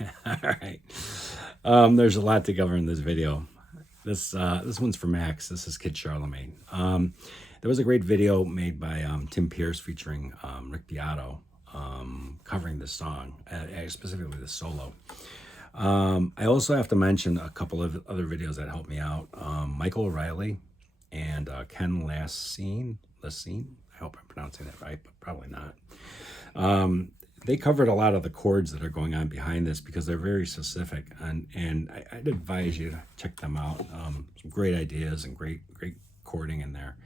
All right. There's a lot to cover in this video. This one's for Max. This is Kid Charlemagne. There was a great video made by Tim Pierce featuring Rick Beato covering this song, specifically the solo. I also have to mention a couple of other videos that helped me out. Michael O'Reilly and Ken Lassine. I hope I'm pronouncing that right, but probably not. They covered a lot of the chords that are going on behind this because they're very specific, and I'd advise you to check them out. Some great ideas and great chording in there.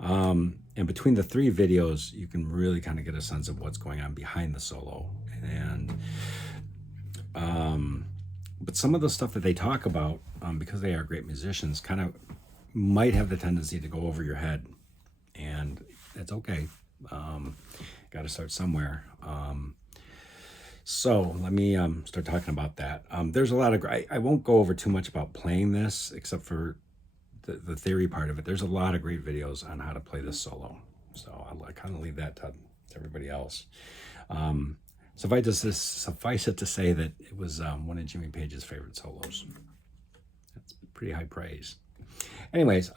And between the three videos, you can really kind of get a sense of what's going on behind the solo. And but some of the stuff that they talk about, because they are great musicians, kind of might have the tendency to go over your head, and it's okay. Got to start somewhere. So let me start talking about that. There's a lot of, I won't go over too much about playing this, except for the theory part of it. There's a lot of great videos on how to play this solo. So I'll kind of leave that to everybody else. Suffice it to say that it was one of Jimmy Page's favorite solos. That's pretty high praise. Anyways,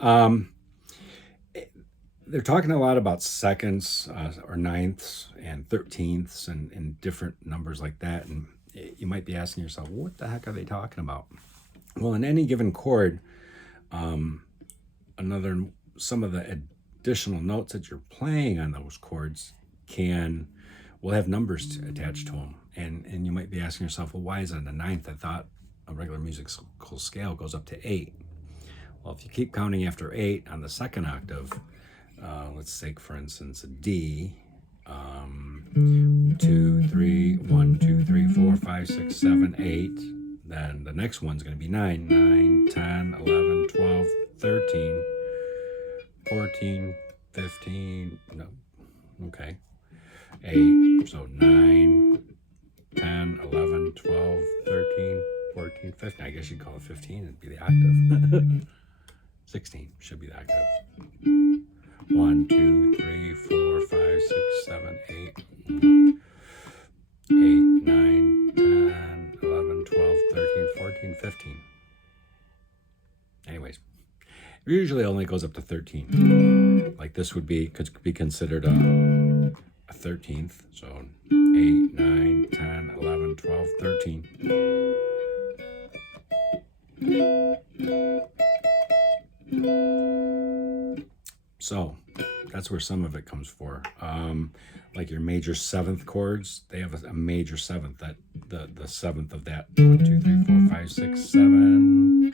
they're talking a lot about seconds or ninths and 13ths and different numbers like that. And you might be asking yourself, what the heck are they talking about? Well, in any given chord, some of the additional notes that you're playing on those chords will have numbers attached to them. And you might be asking yourself, well, why is it a ninth? I thought a regular musical scale goes up to 8. Well, if you keep counting after 8 on the second octave, let's take, for instance, a D, 2, 3, 1, 2, 3, 4, 5, 6, 7, 8. Then the next one's going to be 9, 9, 10, 11, 12, 13, 14, 15, no, okay, 8, so 9, 10, 11, 12, 13, 14, 15. I guess you'd call it 15, it'd be the octave. 16 should be the octave. 1, 2, 3, 4, 5, 6, 7, 8, 8, 9, 10, 11, 12, 13, 14, 15. Anyways, it usually only goes up to 13. Like this could be considered a 13th. So 8, 9, 10, 11, 12, 13. So that's where some of it comes for. Like your major seventh chords, they have a major seventh, that the seventh of that 1, 2, 3, 4, 5, 6, 7,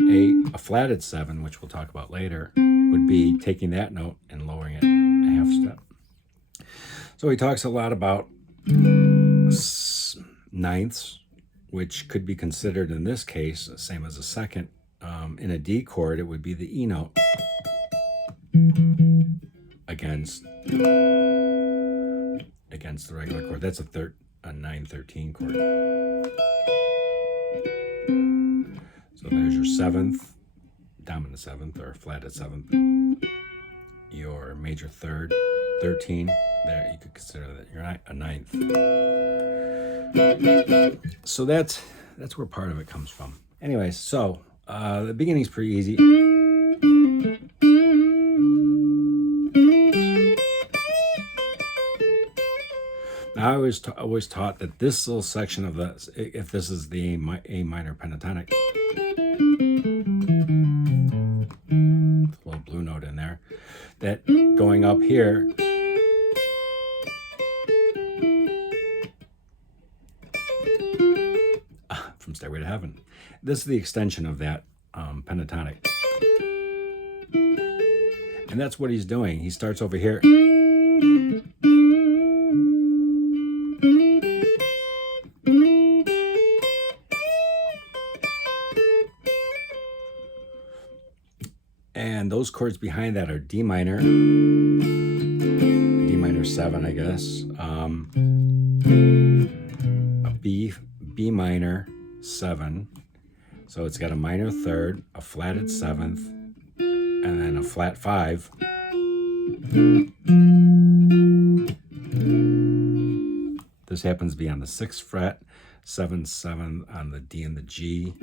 8. A flatted 7, which we'll talk about later, would be taking that note and lowering it a half step. So he talks a lot about ninths, which could be considered in this case the same as a second. In a D chord, it would be the E note against the regular chord. That's a 9-13 chord. So there's your seventh, dominant seventh or flatted seventh, your major third, 13. There you could consider that you're a ninth. So that's where part of it comes from. Anyways, so the beginning's pretty easy. I was always taught that this little section of if this is the A minor pentatonic, little blue note in there, that going up here from Stairway to Heaven, this is the extension of that pentatonic, and that's what he's doing. He starts over here. And those chords behind that are D minor, D minor 7, I guess, a B minor 7. So it's got a minor third, a flatted 7th, and then a flat 5. This happens to be on the 6th fret. 7, 7 on the D and the G,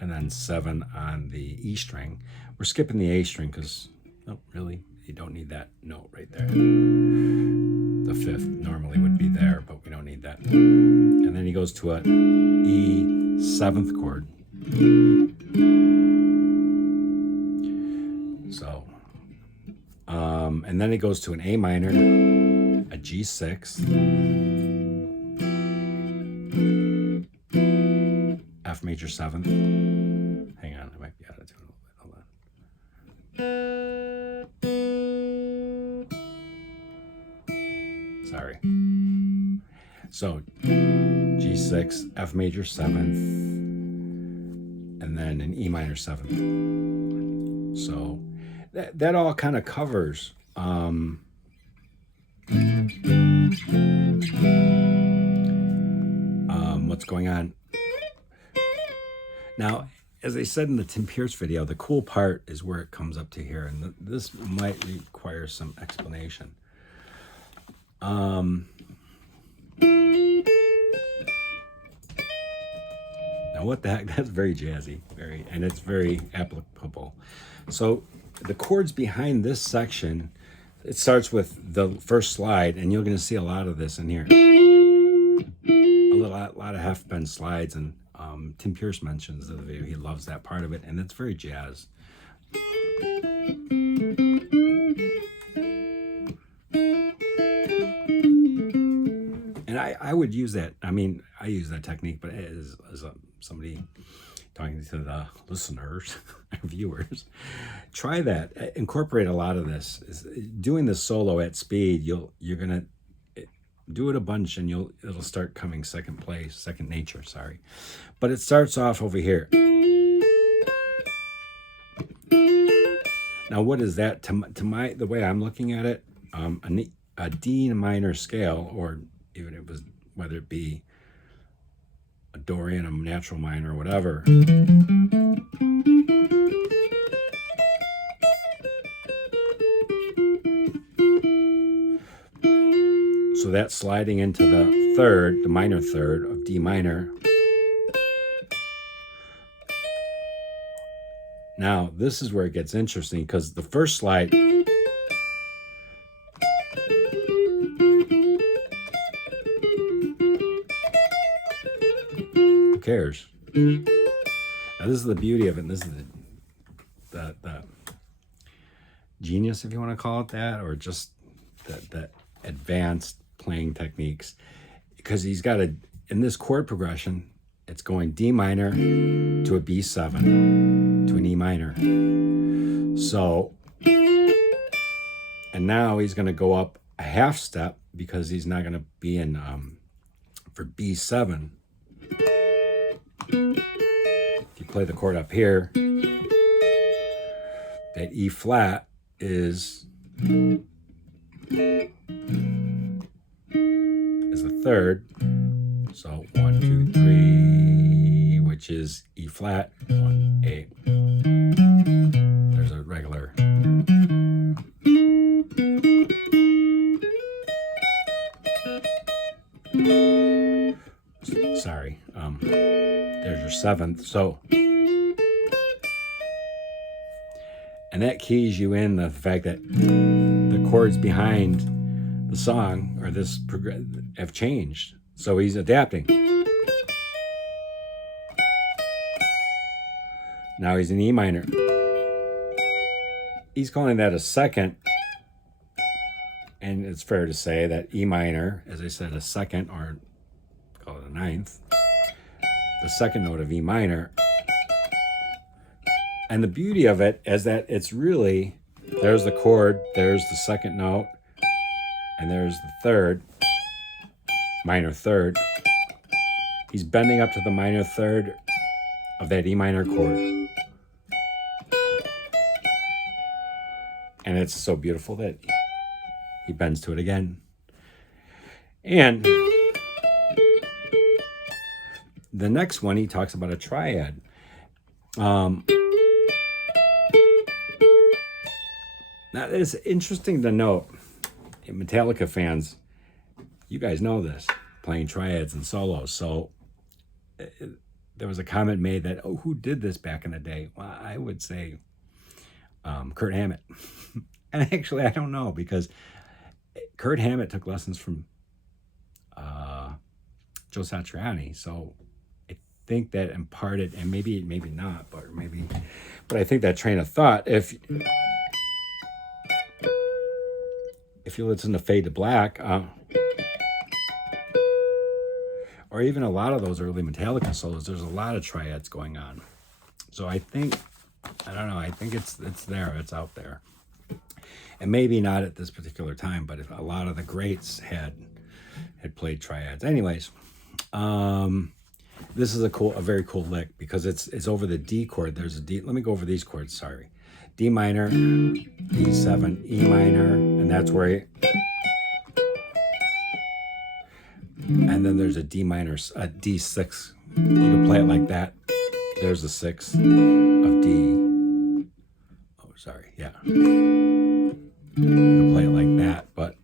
and then 7 on the E string. We're skipping the A string because, oh, really, you don't need that note right there. The 5th normally would be there, but we don't need that. And then he goes to a E 7th chord. So, and then it goes to an A minor, a G6, F major 7th. Hang on, I might be out of tune a little bit. Hold on. Sorry. So, G6, F major 7th, and then an E minor 7th. So, that all kind of covers what's going on. Now, as I said in the Tim Pierce video, the cool part is where it comes up to here, and this might require some explanation. Now, what the heck? That's very jazzy, and it's very applicable. So, the chords behind this section, it starts with the first slide, and you're going to see a lot of this in here. A lot of half bend slides, and Tim Pierce mentions in the video he loves that part of it, and it's very jazz. And I would use that. I mean, I use that technique, but as somebody talking to the listeners, viewers, try that. Incorporate a lot of this. Doing the solo at speed, you're gonna do it a bunch, and it'll start coming second nature. Sorry, but it starts off over here. Now, what is that to the way I'm looking at it? A D minor scale, or even whether it be a Dorian, a natural minor, or whatever. So that's sliding into the minor third of D minor. Now, this is where it gets interesting, because the first slide, who cares? Now, this is the beauty of it, and this is the genius, if you want to call it that, or just the advanced playing techniques, because he's got in this chord progression, it's going D minor to a B7 to an E minor. So, and now he's going to go up a half step, because he's not going to be in for B7. If you play the chord up here, that E flat is the third. So 1, 2, 3, which is E flat, 1, 8. There's a regular. Sorry. There's your 7th. So, and that keys you in the fact that the chords behind the song or this have changed. So he's adapting. Now he's in E minor. He's calling that a second. And it's fair to say that E minor, as I said, a second, or call it a 9th, the second note of E minor. And the beauty of it is that it's really, there's the chord, there's the second note, and there's the third, minor third. He's bending up to the minor third of that E minor chord. And it's so beautiful that he bends to it again. And the next one, he talks about a triad. Now, it's interesting to note, Metallica fans, you guys know this, playing triads and solos. So there was a comment made that, oh, who did this back in the day? Well, I would say Kurt Hammett. And actually, I don't know, because Kurt Hammett took lessons from Joe Satriani. So I think that imparted, and maybe not, but I think that train of thought, if you listen to Fade to Black, or even a lot of those early Metallica solos, there's a lot of triads going on. So I think, I don't know, I think it's there, it's out there. And maybe not at this particular time, but a lot of the greats had played triads. Anyways, this is a very cool lick, because it's over the D chord. There's a D. Let me go over these chords. Sorry, D minor, E7, E minor, and that's where. And then there's a D minor, a D6. You can play it like that. There's the 6 of D. Oh, sorry. Yeah. You can play it like that, but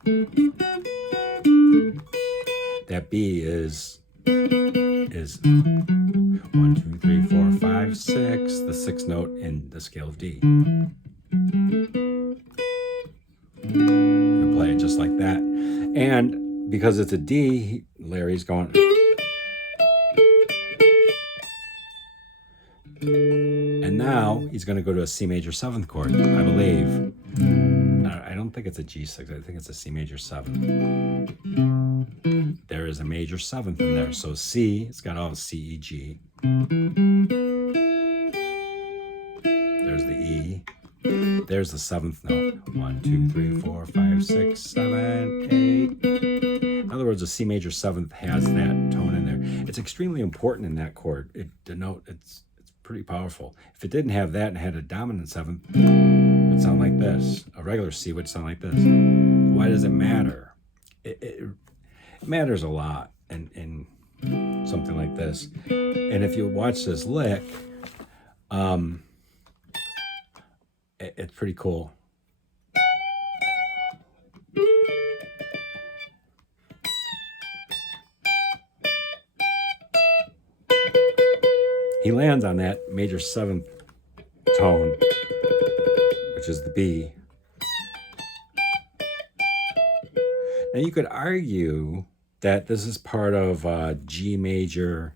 that B is 1, 2, 3, 4, 5, 6, the 6th note in the scale of D. You can play it just like that. And because it's a D, Larry's going. And now he's going to go to a C major 7th chord, I believe. I don't think it's a G6. I think it's a C major 7th. There is a major 7th in there. So C, it's got all C, E, G. There's the E. There's the 7th note. 1, 2, 3, 4, 5, 6, 7, 8. In other words, a C major 7th has that tone in there. It's extremely important in that chord. It's pretty powerful. If it didn't have that and had a dominant 7th, it would sound like this. A regular C would sound like this. Why does it matter? It matters a lot in something like this. And if you watch this lick, it's pretty cool. He lands on that major 7th tone, which is the B. Now you could argue that this is part of G major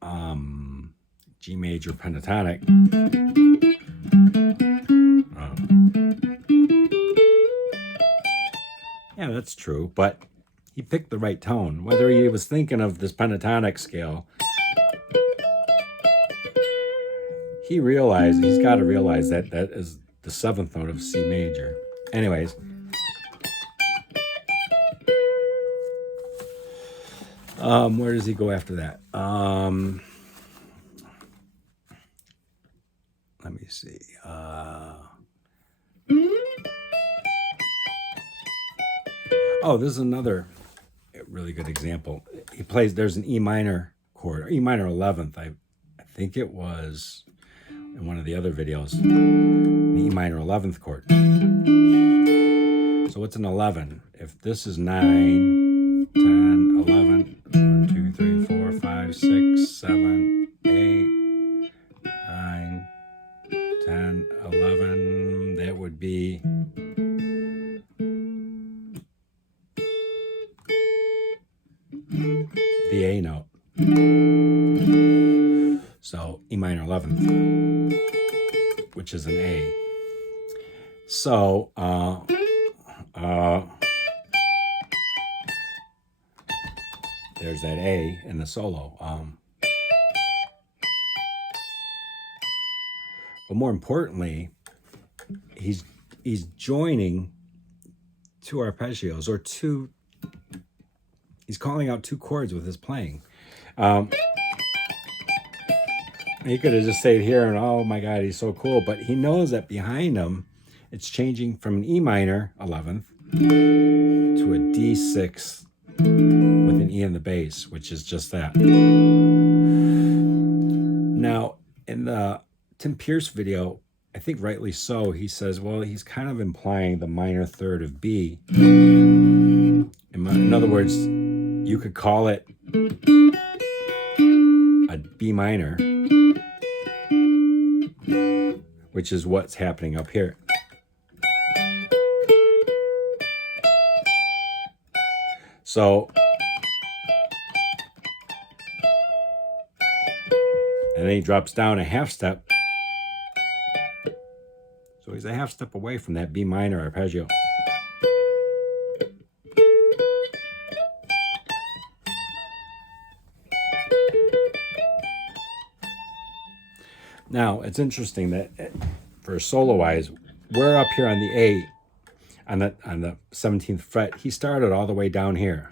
pentatonic. Yeah, that's true, but he picked the right tone. Whether he was thinking of this pentatonic scale, he's got to realize that is the 7th note of C major. Anyways, where does he go after that? Let me see. This is another really good example. He plays, there's an E minor chord, or E minor 11th. I think it was in one of the other videos, an E minor 11th chord. So what's an 11? If this is 9, 10, 11, 1, 2, 3, 4, 5, 6, 7, 8, 9, 10, 11, that would be the A note. So E minor 11th, which is an A. So there's that A in the solo. But more importantly, he's joining two arpeggios, or two. He's calling out two chords with his playing. He could have just stayed here and, oh my God, he's so cool. But he knows that behind him, it's changing from an E minor 11th to a D6 with an E in the bass, which is just that. Now, in the Tim Pierce video, I think rightly so, he says, well, he's kind of implying the minor third of B. In other words, you could call it B minor, which is what's happening up here. So, and then he drops down a half step. So he's a half step away from that B minor arpeggio. Now, it's interesting that for solo-wise, we're up here on the A, on the 17th fret. He started all the way down here.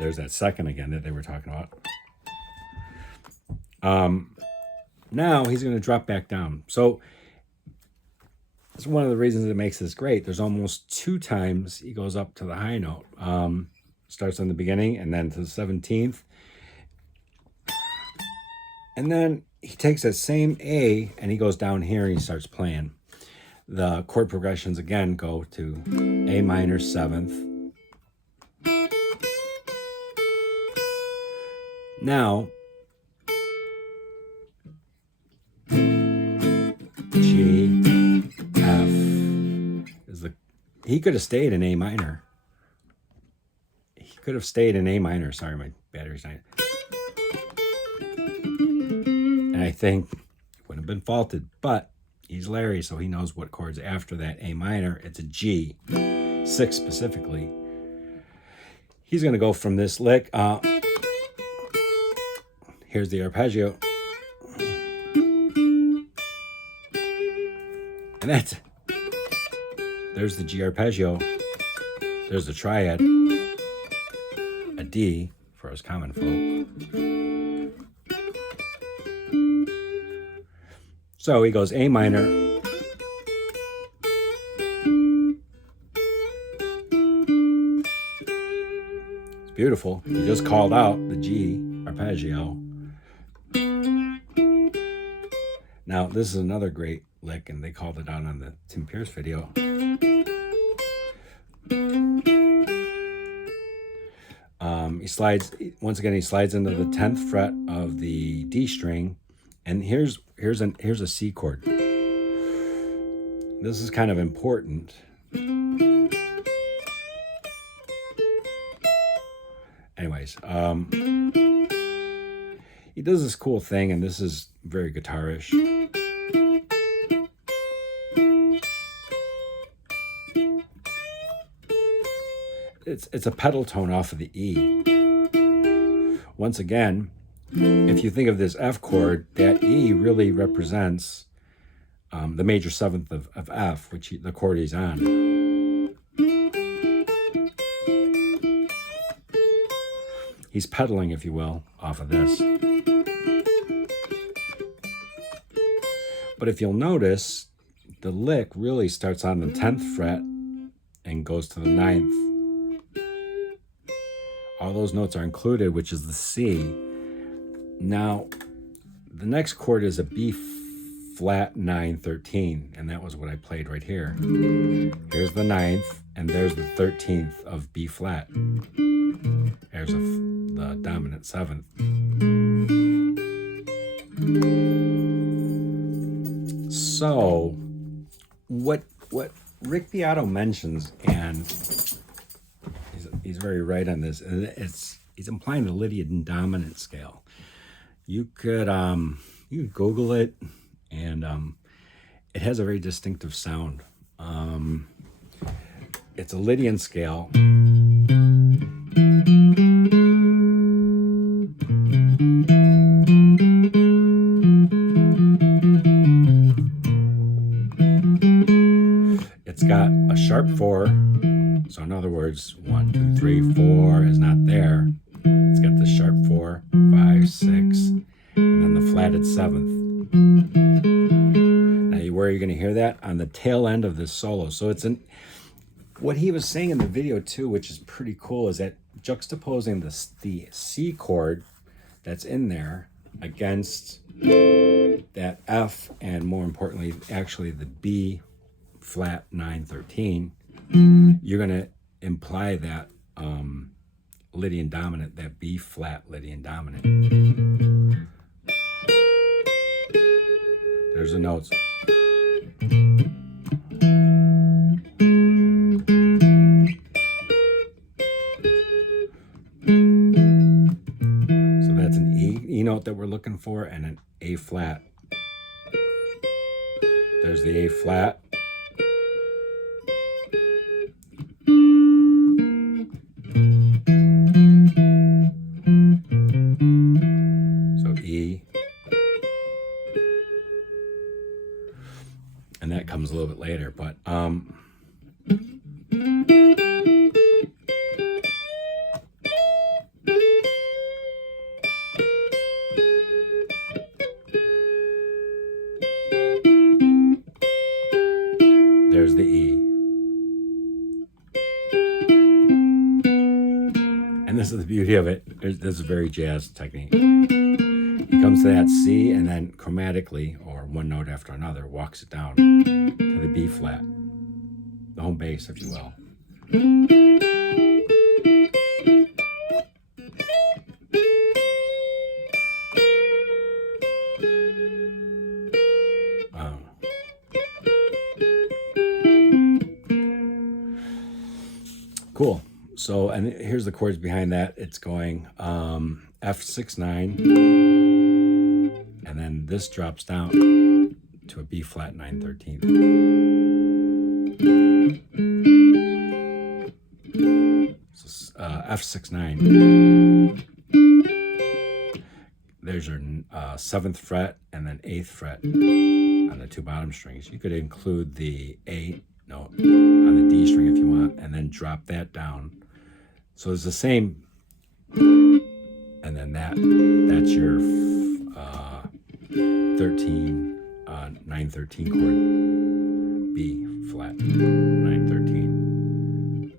There's that second again that they were talking about. Now he's going to drop back down. So it's one of the reasons that makes this great. There's almost 2 times he goes up to the high note. Starts on the beginning and then to the 17th. And then he takes that same A and he goes down here and he starts playing. The chord progressions again go to A minor 7th. Now, G, F is the, he could have stayed in A minor. He could have stayed in A minor. Sorry, my battery's dying. And I think it wouldn't have been faulted, but he's Larry, so he knows what chords after that A minor. It's a G, 6 specifically. He's going to go from this lick, here's the arpeggio. And that's, there's the G arpeggio. There's the triad. A D for us common folk. So he goes A minor. It's beautiful. He just called out the G arpeggio. Now, this is another great lick, and they called it out on the Tim Pierce video. He slides, once again, he slides into the 10th fret of the D string, and here's a C chord. This is kind of important. Anyways, he does this cool thing, and this is very guitarish. It's a pedal tone off of the E. Once again, if you think of this F chord, that E really represents the major 7th of F, which the chord he's on. He's pedaling, if you will, off of this. But if you'll notice, the lick really starts on the 10th fret and goes to the 9th. All those notes are included, which is the C. Now, the next chord is a B flat 9 13, and that was what I played right here. Here's the 9th, and there's the 13th of B flat. There's the dominant 7th. So, what Rick Beato mentions, and he's very right on this, and he's implying the Lydian dominant scale. You could Google it, and it has a very distinctive sound. It's a Lydian scale. It's got a sharp 4. So in other words, 1, 2, 3, 4 is not there. It's got the sharp 4, 5, 6, and then the flatted 7th. Now, where are you going to hear that? On the tail end of this solo. So what he was saying in the video too, which is pretty cool, is that juxtaposing the C chord that's in there against that F, and more importantly, actually the B flat 9/13, you're going to imply that Lydian dominant, that B flat Lydian dominant. There's the notes. So that's an E note that we're looking for, and an A flat. There's the A flat. So E. And that comes a little bit later, but there's the E. And this is the beauty of it. This is a very jazz technique. He comes to that C, and then chromatically, or one note after another, walks it down to the B flat, the home bass, if you will. Cool. So, and here's the chords behind that. It's going F6/9, and then this drops down to a B flat 9/13. So F6/9. There's your 7th fret and then 8th fret on the two bottom strings. You could include the A note on the D string if you want, and then drop that down. So it's the same, and then that's your 9/13 chord, B flat 9/13.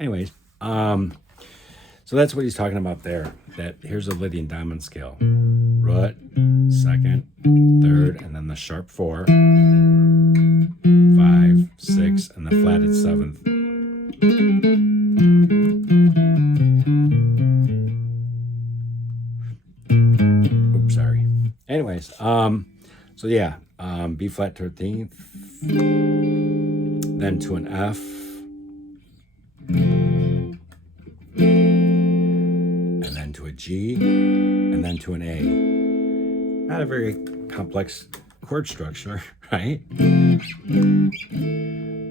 Anyways, so that's what he's talking about there. That here's a Lydian dominant scale: root, 2nd, 3rd, and then the sharp 4, 5, 6, and the flatted 7th. Oops, sorry. Anyways, so yeah, B flat 13th, then to an F, and then to a G, and then to an A. Not a very complex chord structure, right?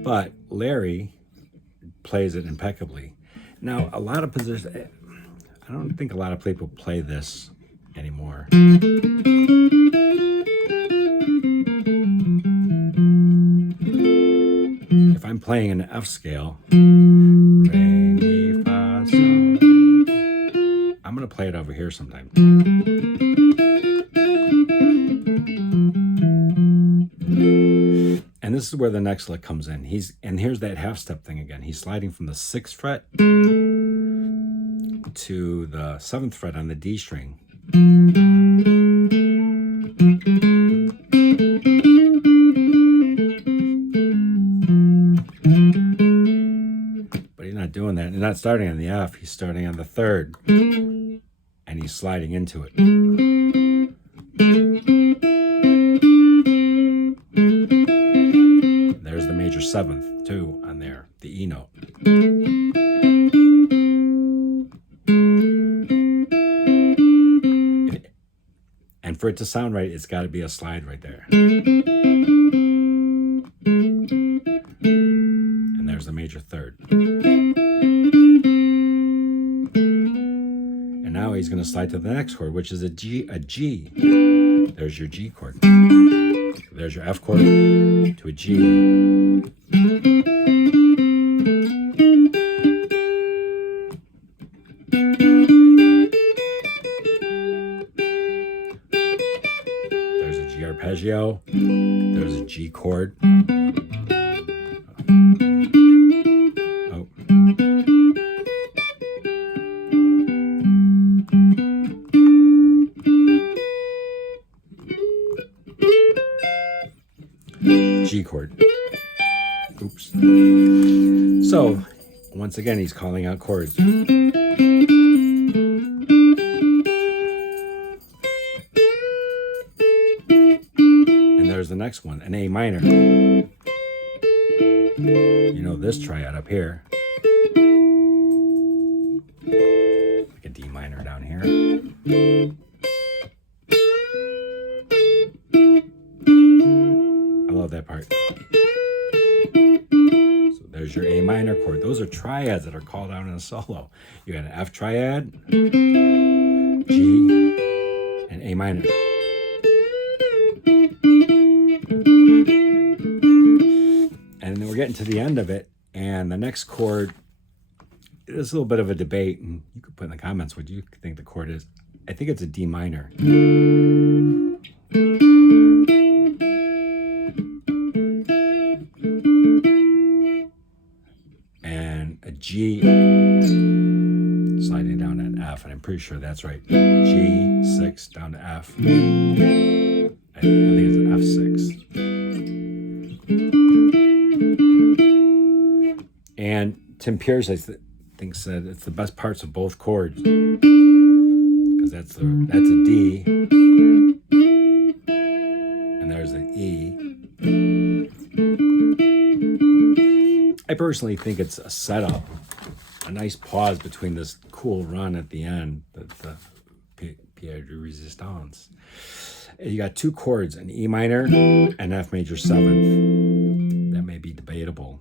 But Larry plays it impeccably. Now, a lot of positions, I don't think a lot of people play this anymore. If I'm playing an F scale, re, mi, fa, sol, I'm going to play it over here sometime. And this is where the next lick comes in. And here's that half step thing again. He's sliding from the 6th fret to the 7th fret on the D string. But he's not doing that. He's not starting on the F. He's starting on the 3rd. And he's sliding into it. There's the major 7th too on there, the E note. And for it to sound right, it's got to be a slide right there. And there's the major 3rd. And now he's going to slide to the next chord, which is a G. There's your G chord. There's your F chord to a G. arpeggio. There's a G chord. Oh. G chord. Oops. So, once again, he's calling out chords. There's the next one, an A minor. You know this triad up here. Like a D minor down here. I love that part. So there's your A minor chord. Those are triads that are called out in a solo. You got an F triad, G, and A minor. And then we're getting to the end of it, and the next chord is a little bit of a debate, and you could put in the comments what you think the chord is. I think it's a D minor. And a G sliding down to an F, and I'm pretty sure that's right. G6 down to F. I think it's an F6. And Tim Pierce, I think, said it's the best parts of both chords, because that's a D, and there's an E. I personally think it's a setup, a nice pause between this cool run at the end, the pied de resistance. You got two chords, an E minor and F major 7th. That may be debatable,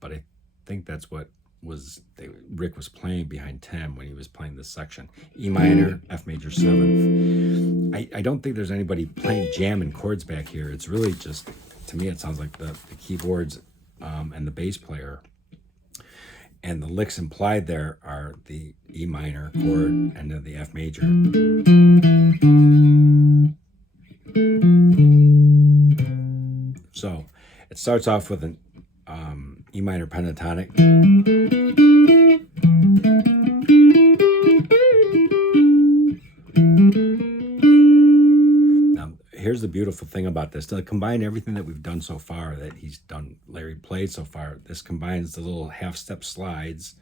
but I think that's what Rick was playing behind Tim when he was playing this section. E minor, F major 7th. I don't think there's anybody playing jamming chords back here. It's really just, to me, it sounds like the keyboards and the bass player. And the licks implied there are the E minor chord and then the F major. So it starts off with an E minor pentatonic. Now, here's the beautiful thing about this. To combine everything that we've done so far, that he's done, Larry played so far, this combines the little half-step slides.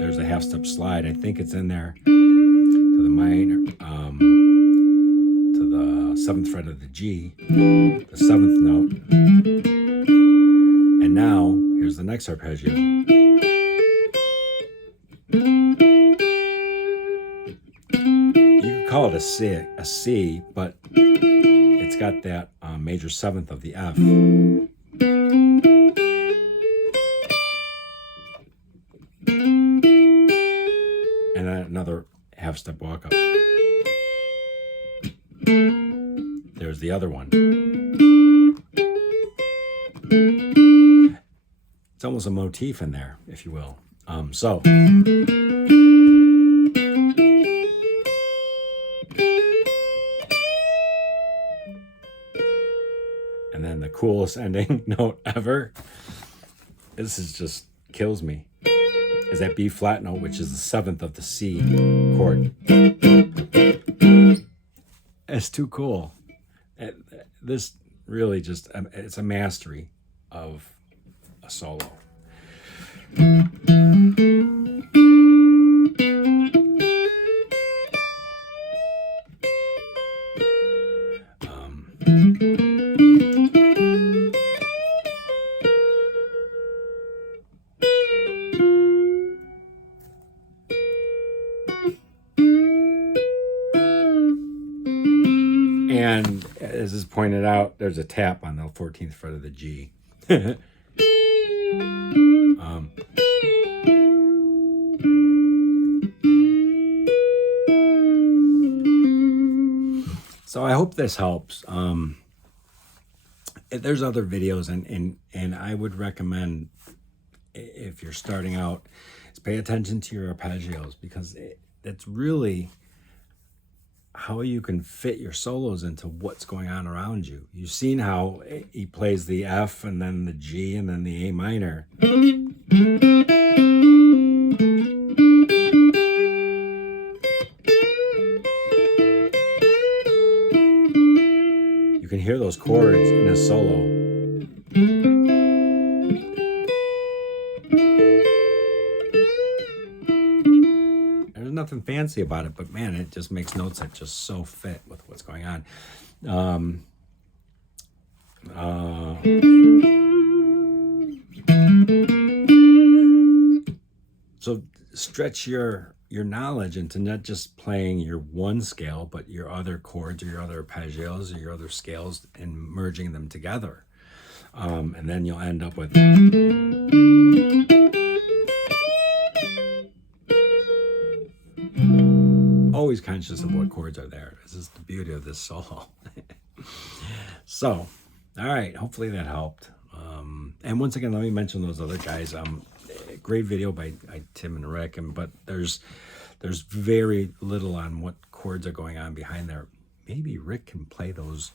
There's a half-step slide. I think it's in there to the minor, to the 7th fret of the G, the 7th note. And now, here's the next arpeggio. You could call it a C, but it's got that major 7th of the F. And then another half-step walk up. There's the other one. It's almost a motif in there, if you will. So. And then the coolest ending note ever. This is just kills me. Is that B flat note, which is the 7th of the C chord. It's too cool. This really just, it's a mastery of a solo. And as is pointed out, there's a tap on the 14th fret of the G. So I hope this helps. There's other videos, and I would recommend, if you're starting out, is pay attention to your arpeggios, because that's really how you can fit your solos into what's going on around you. You've seen how he plays the F and then the G and then the A minor. You can hear those chords in his solo. Nothing fancy about it, but man, it just makes notes that just so fit with what's going on. So stretch your knowledge into not just playing your one scale, but your other chords or your other arpeggios or your other scales and merging them together. And then you'll end up with always conscious of what chords are there. This is the beauty of this solo. So, all right, hopefully that helped. And once again, let me mention those other guys. Great video by Tim and Rick, but there's very little on what chords are going on behind there. Maybe Rick can play those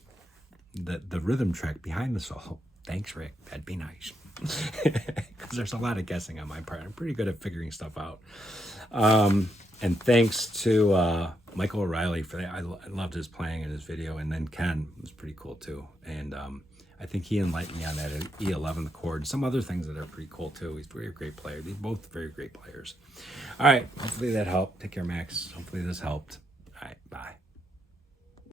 the rhythm track behind the solo. Thanks, Rick. That'd be nice. Because there's a lot of guessing on my part. I'm pretty good at figuring stuff out. And thanks to Michael O'Reilly for that. I loved his playing in his video. And then Ken was pretty cool too. And I think he enlightened me on that E11 chord. Some other things that are pretty cool too. He's a very great player. They're both very great players. All right. Hopefully that helped. Take care, Max. Hopefully this helped. All right. Bye.